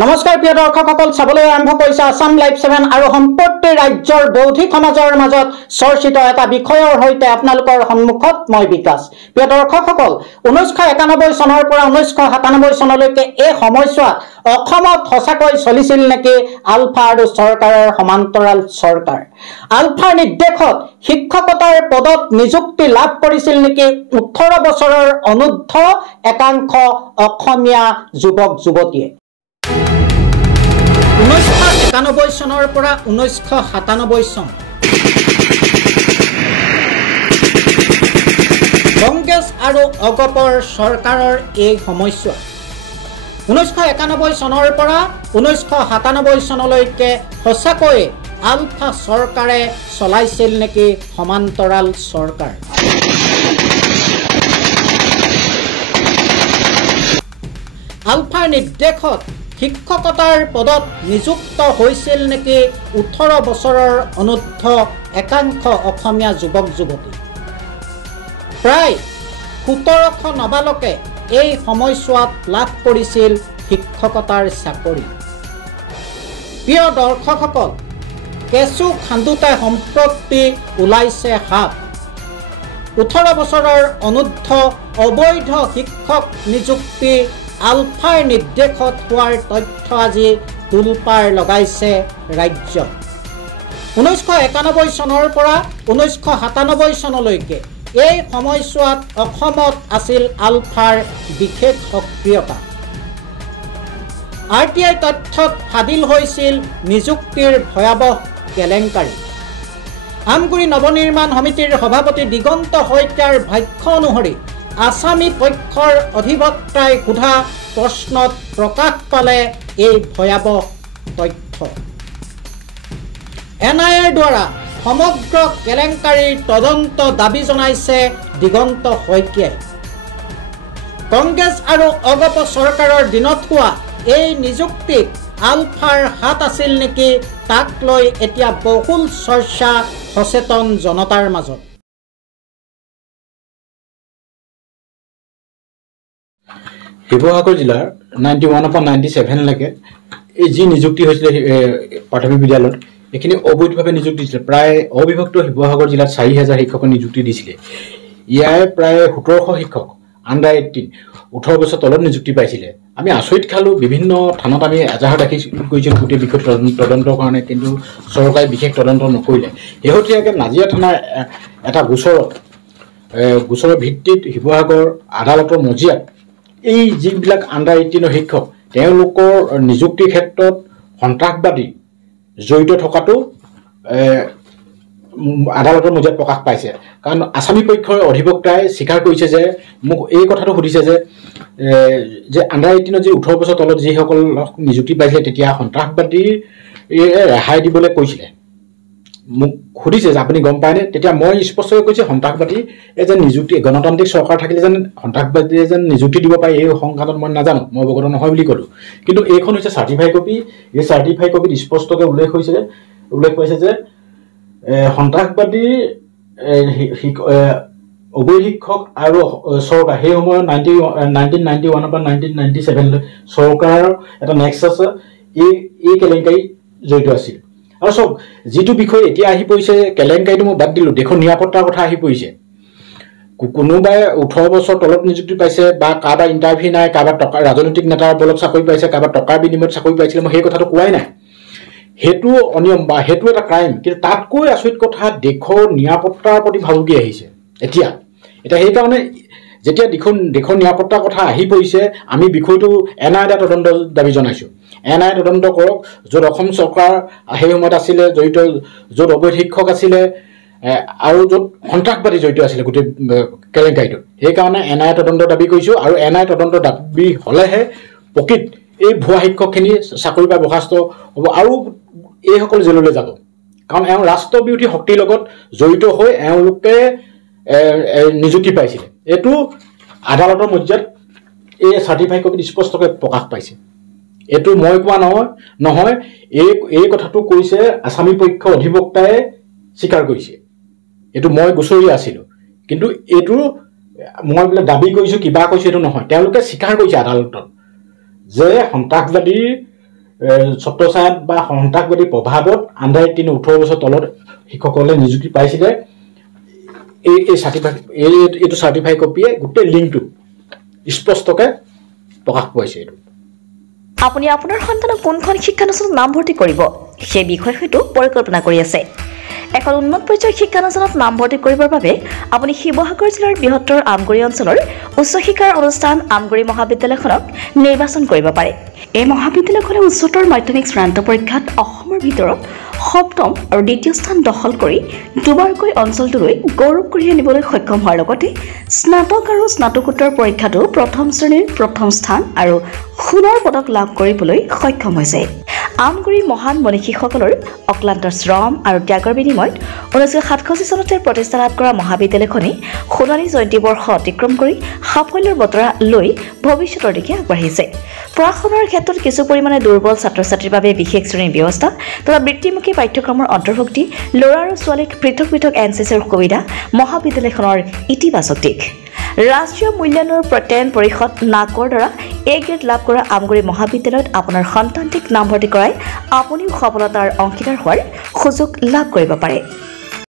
নমস্কাৰ প্ৰিয় দৰ্শকসকল, চাবলৈ আৰম্ভ কৰিছে আসাম লাইভ 7 আৰু সম্পত্তি ৰাজ্যৰ বৌদ্ধিক সমাজৰ মাজত চৰ্চিত এটা বিষয়ৰ সৈতে আপোনালোকৰ সন্মুখত মই বিকাশ। প্ৰিয় দৰ্শকসকল, 1991 চনৰ পৰা 1997 চনলৈকে এই সময়ছোৱাত অসমত সঁচাকৈ চলিছিল নেকি আলফা আৰু চৰকাৰৰ সমান্তৰাল চৰকাৰ? আলফাৰ নিৰ্দেশত শিক্ষকতাৰ পদত নিযুক্তি লাভ কৰিছিল নেকি 18 বছৰৰ অনূৰ্ধ্ব একাংশ অসমীয়া যুৱক যুৱতীয়ে? 1991 চনৰ পৰা 1997 চন কংগ্ৰেছ আৰু অগপৰ চৰকাৰৰ এই সময়ছোৱা 1991 চনৰ পৰা 1997 চনলৈকে সঁচাকৈ আলফা চৰকাৰে চলাইছিল নেকি সমান্তৰাল চৰকাৰ? আলফাৰ নিৰ্দেশত শিক্ষকতাৰ পদত নিযুক্ত হৈছিল নেকি 18 বছৰৰ অনূৰ্ধ্ব একাংশ অসমীয়া যুৱক যুৱতী? প্ৰায় 1700 নাবালকে এই সময়ছোৱাত লাভ কৰিছিল শিক্ষকতাৰ চাকৰি। প্ৰিয় দৰ্শকসকল, কেঁচু খান্দোতে সম্প্ৰতি ওলাইছে সাপ। 18 বছৰৰ অনূৰ্ধ্ব অবৈধ শিক্ষক নিযুক্তি আলফাৰ নিৰ্দেশত হোৱাৰ তথ্য আজি তোলপাৰ লগাইছে ৰাজ্যত। 1991 চনৰ পৰা 1997 চনলৈকে এই সময়ছোৱাত অসমত আছিল আলফাৰ বিশেষ সক্ৰিয়তা। RTI তথ্যত ফাদিল হৈছিল নিযুক্তিৰ ভয়াৱহ কেলেংকাৰী। আমগুৰি নৱনিৰ্মাণ সমিতিৰ সভাপতি দিগন্ত শইকীয়াৰ ভাষ্য অনুসৰি আসামী পক্ষৰ অধিবক্তাই সোধা প্ৰশ্নত প্ৰকাশ পালে এই ভয়াৱহ তথ্য। NIAৰ দ্বাৰা সমগ্ৰ কেলেংকাৰীৰ তদন্ত দাবী জনাইছে দিগন্ত শইকীয়াই। কংগ্ৰেছ আৰু অগপ চৰকাৰৰ দিনত হোৱা এই নিযুক্তিত আলফাৰ হাত আছিল নেকি তাক লৈ এতিয়া বহুল চৰ্চা সচেতন জনতাৰ মাজত। শিৱসাগৰ জিলাৰ 91 পৰা 97 লৈকে এই যি নিযুক্তি হৈছিলে প্ৰাথমিক বিদ্যালয়ত এইখিনি অবৈধভাৱে নিযুক্তি দিছিলে। প্ৰায় অবিভক্ত শিৱসাগৰ জিলাত 4000 শিক্ষকক নিযুক্তি দিছিলে। ইয়াৰ প্ৰায় 1700 শিক্ষক আণ্ডাৰ 18 বছৰ তলত নিযুক্তি পাইছিলে। আমি আচৰিত খালোঁ। বিভিন্ন থানাত আমি এজাহাৰ দাখিল কৰিছিলোঁ গোটেই বিষয়টো তদন্তৰ কাৰণে, কিন্তু চৰকাৰে বিশেষ তদন্ত নকৰিলে। শেহতীয়াকৈ নাজিৰা থানাৰ এটা গোচৰৰ ভিত্তিত শিৱসাগৰ আদালতৰ মজিয়াত এই যিবিলাক আণ্ডাৰ 18 শিক্ষক তেওঁলোকৰ নিযুক্তিৰ ক্ষেত্ৰত সন্ত্ৰাসবাদী জড়িত থকাটো আদালতৰ মজিয়াত প্ৰকাশ পাইছে। কাৰণ আসামী পক্ষৰ অধিবক্তাই স্বীকাৰ কৰিছে যে মোক এই কথাটো সুধিছে যে আণ্ডাৰ 18 যি 18 বছৰ তলত যিসকল নিযুক্তি পাইছিলে তেতিয়া সন্ত্ৰাসবাদীৰ ৰেহাই দিবলৈ কৈছিলে। মোক সুধিছে যে আপুনি গম পায়নে? তেতিয়া মই স্পষ্টকৈ কৈছে সন্ত্ৰাসবাদী যেন নিযুক্তি, গণতান্ত্ৰিক চৰকাৰ থাকিলে যেন সন্ত্ৰাসবাদীয়ে যেন নিযুক্তি দিব পাৰে এই সংঘাতত মই নাজানো, মই অৱগত নহয় বুলি ক'লোঁ। কিন্তু এইখন হৈছে চাৰ্টিফাই কপি। এই চাৰ্টিফাই কপিত স্পষ্টকৈ উল্লেখ পাইছে যে সন্ত্ৰাসবাদীৰ অবৈধ শিক্ষক আৰু চৰকাৰ সেই সময়ত 1991 পৰা 1997 চৰকাৰৰ এটা নেক্সট আছে এই কেলেংকাৰী জড়িত আছিল। আৰু চাওক, যিটো বিষয় এতিয়া আহি পৰিছে কেলেংকাৰীটো মই বাদ দিলোঁ, দেশৰ নিৰাপত্তাৰ কথা আহি পৰিছে। কোনোবাই 18 বছৰ তলত নিযুক্তি পাইছে বা কাৰোবাৰ ইণ্টাৰভিউ নাই, কাৰোবাৰ টকা ৰাজনৈতিক নেতাৰ বলত চাকৰি পাইছে, কাৰোবাৰ টকাৰ বিনিময়ত চাকৰি পাইছিলে, মই সেই কথাটো কোৱাই নাই। সেইটো অনিয়ম বা সেইটো এটা ক্ৰাইম। কিন্তু তাতকৈ আচৰিত কথা, দেশৰ নিৰাপত্তাৰ প্ৰতি ভাবুকি আহিছে এতিয়া সেইকাৰণে যেতিয়া দেশৰ নিৰাপত্তাৰ কথা আহি পৰিছে, আমি বিষয়টো NIA তদন্ত দাবী জনাইছোঁ। NIA তদন্ত কৰক। য'ত অসম চৰকাৰ সেই সময়ত আছিলে জড়িত, য'ত অবৈধ শিক্ষক আছিলে আৰু য'ত সন্ত্ৰাসবাদী জড়িত আছিলে গোটেই কেলেংকাৰীটোত, সেইকাৰণে NIA তদন্ত দাবী কৰিছোঁ। আৰু NIA তদন্ত দাবী হ'লেহে প্ৰকৃত এই ভুৱা শিক্ষকখিনি চাকৰি পাই বৰ্খাস্ত হ'ব আৰু এইসকল জেললৈ যাব। কাৰণ ৰাষ্ট্ৰ বিৰোধী শক্তিৰ লগত জড়িত হৈ এওঁলোকে নিযুক্তি পাইছিলে। এইটো আদালতৰ মজিয়াত এই চাৰ্টিফাই কপিত স্পষ্টকৈ প্ৰকাশ পাইছে। এইটো মই কোৱা নহয়, এই কথাটো কৈছে আসামী পক্ষৰ অধিবক্তাই স্বীকাৰ কৰিছে। এইটো মই গোচৰীয়া আছিলোঁ, কিন্তু এইটো মই বোলে দাবী কৰিছোঁ কিবা কৈছোঁ এইটো নহয়। তেওঁলোকে স্বীকাৰ কৰিছে আদালতত যে সন্ত্ৰাসবাদীৰ ছত্ৰছায়াত বা সন্ত্ৰাসবাদী প্ৰভাৱত আণ্ডাৰ 18 18 বছৰ তলত শিক্ষকসকলে নিযুক্তি পাইছিলে এই চাৰ্টিফাই কপিয়ে গোটেই লিংকটো স্পষ্টকৈ প্ৰকাশ পাইছে। এইটো আপুনি আপোনাৰ সন্তানক কোনখন শিক্ষানুষ্ঠানত নামভৰ্তি কৰিব সেই বিষয়ে হয়তো পৰিকল্পনা কৰি আছে। এখন উন্নত পৰ্যায়ৰ শিক্ষানুষ্ঠানত নামভৰ্তি কৰিবৰ বাবে আপুনি শিৱসাগৰ জিলাৰ বৃহত্তৰ আমগুৰি অঞ্চলৰ উচ্চ শিক্ষাৰ অনুষ্ঠান আমগুৰি মহাবিদ্যালয়খনক নিৰ্বাচন কৰিব পাৰে। এই মহাবিদ্যালয়খনে উচ্চতৰ মাধ্যমিক চূড়ান্ত পৰীক্ষাত অসমৰ ভিতৰত সপ্তম আৰু দ্বিতীয় স্থান দখল কৰি দুবাৰকৈ অঞ্চলটোলৈ গৌৰৱ কঢ়িয়াই আনিবলৈ সক্ষম হোৱাৰ লগতে স্নাতক আৰু স্নাতকোত্তৰ পৰীক্ষাতো প্ৰথম শ্ৰেণীৰ প্ৰথম স্থান আৰু সোণৰ পদক লাভ কৰিবলৈ সক্ষম হৈছে। আমগুৰি মহান মনীষীসকলৰ অক্লান্ত শ্ৰম আৰু ত্যাগৰ বিনিময়ত 1967 চনতে প্ৰতিষ্ঠা লাভ কৰা মহাবিদ্যালয়খনে সোণালী জয়ন্তী বৰ্ষ অতিক্ৰম কৰি সাফল্যৰ বতৰা লৈ ভৱিষ্যতৰ দিশে আগবাঢ়িছে। পঢ়া শুনাৰ ক্ষেত্ৰত কিছু পৰিমাণে দুৰ্বল ছাত্ৰ ছাত্ৰীৰ বাবে বিশেষ শ্ৰেণীৰ ব্যৱস্থা তথা বৃত্তিমুখী পাঠ্যক্ৰমৰ অন্তৰ্ভুক্তি, ল'ৰা আৰু ছোৱালীক পৃথক পৃথক NCCৰ সুবিধা মহাবিদ্যালয়খনৰ ইতিবাচক দিশ। ৰাষ্ট্ৰীয় মূল্যায়নৰ প্ৰত্যয়ন পৰিষদ নাকৰ দ্বাৰা A গ্ৰেড লাভ কৰা আমগুৰি মহাবিদ্যালয়ত আপোনাৰ সন্তানটিক নামভৰ্তি কৰাই আপুনিও সফলতাৰ অংশীদাৰ হোৱাৰ সুযোগ লাভ কৰিব পাৰে।